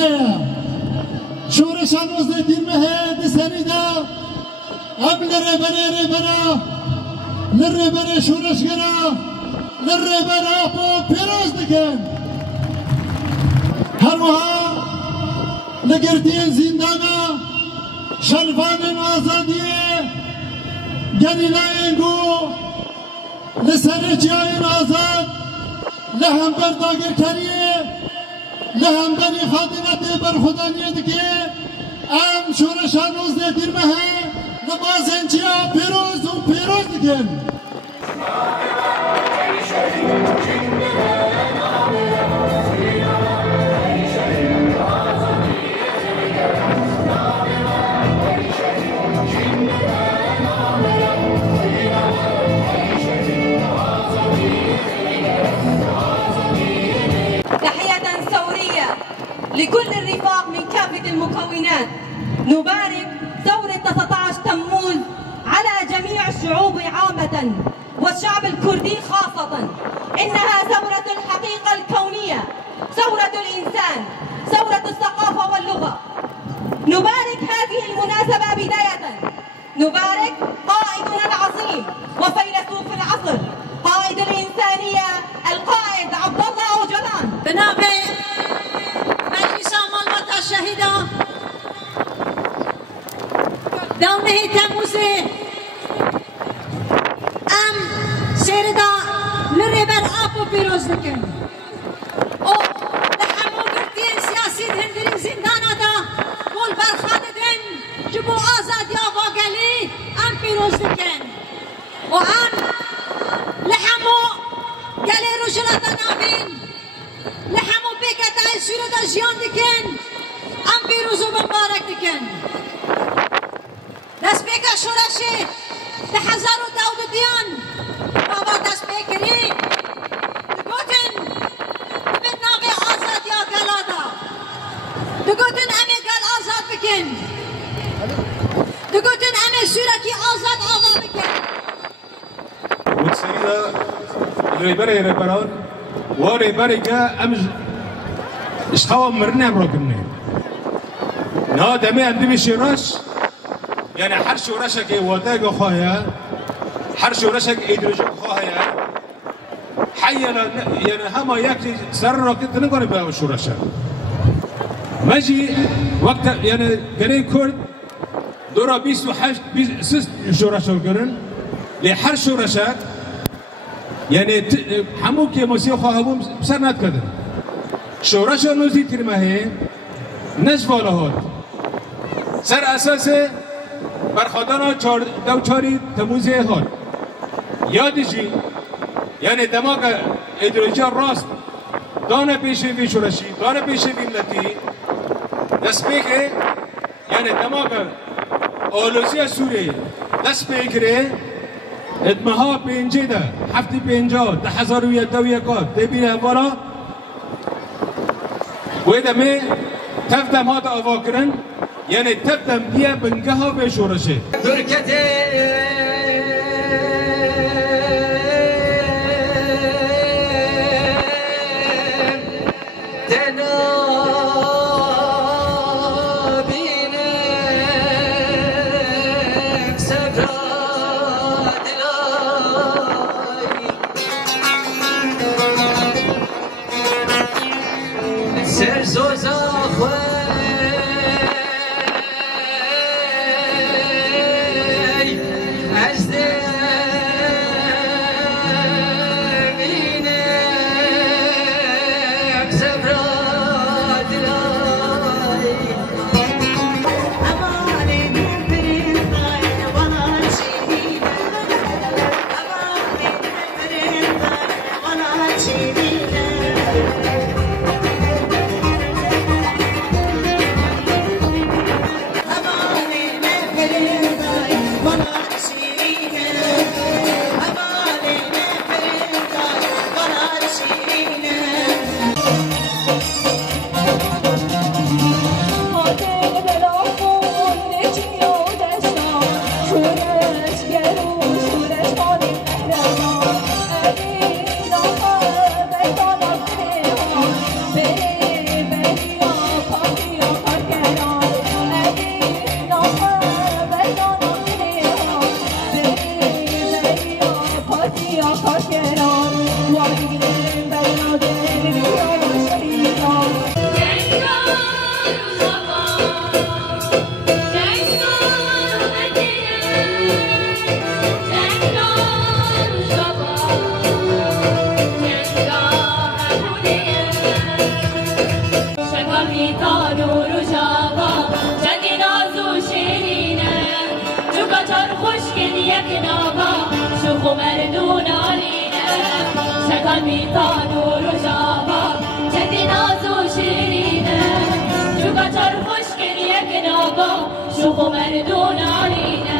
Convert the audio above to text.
دینه شورش هنوز دیر مهد سریده ام لره شورش گره لره اپو پیروز دکن هر وها لگرتین زندانا شلفان آزادیه گلیلای گو لسر جاین آزاد لهمبر داگر کریه لهمبری خادنت برخودانیه دکه ام شورش هنوز دیر مهد نمازنچیا پیروز دکن تحية ثورية لكل الرفاق من كافة المكونات. نبارك ثورة 19 تموز على جميع الشعوب عامة والشعب الكردي خاصة. إنها ثورة الحقيقة الكونية، ثورة الإنسان، ثورة الثقافة واللغة. نبارك هذه المناسبة بداية، نبارك قائدنا العظيم وفيلسوف العصر، قائد الإنسانية القائد عبد الله أوجلان. بنابه مجلس ملت الشهيدة دونه تموزه ام سيردا لربر آپو پیروز دکن او لحمو گرتین سیاسی هندرین زندانا دا مول برخاد دن جبو آزاد یا واگلی ام پیروز دکن و ام لحمو گلی روشلاتا نامین لحمو بکتای سوردا جیان دکن ام پیروزو بمبارک دکن دست بیکا شورشی ده هزار و داود دیان بابا دست بیکری دگوتن به ناغ آزاد یا گلادا دگوتن امی گل آزاد بکن دگوتن امی سورکی آزاد آوا بکن وتسيدا ريبران وريبري جا امج اشتوا مرنا مروكني نا دمي عندي بشراش يعني حرش ورشك وتاج خايا حرش ورشك إدرج خايا حينا يعني هما يكفي سر كنت نقول بها شو رشك ماجي وقت يعني كني كرد دورا 28 شو رشك كرن لحرش ورشك يعني حموك يا مسيو خاهم بسرنات كذا شو رشك نوزي ترمه نجفاله هاد سر أساسه برخوادانا دوچاری تموزه هاد یادشی یعنی دماغ ایدئولوژی راست دانه پیشوی شورشی دانه پیشوی ملتی دست بگیره یعنی دماغ آلوزی سوریه دست بگیره ادمها پینجه ده هفتی پینجا 1001 دبیر هوارا و دمه تفدم ها دا آوا کرن یعنی تبدم بیا بنگه ها به شورشه درکته يكنابا شوفوا مردون علينا شكل ميطان ورجابا جدي نازو شيرينا شوكا ترفش كن يكنابا شوفوا مردون علينا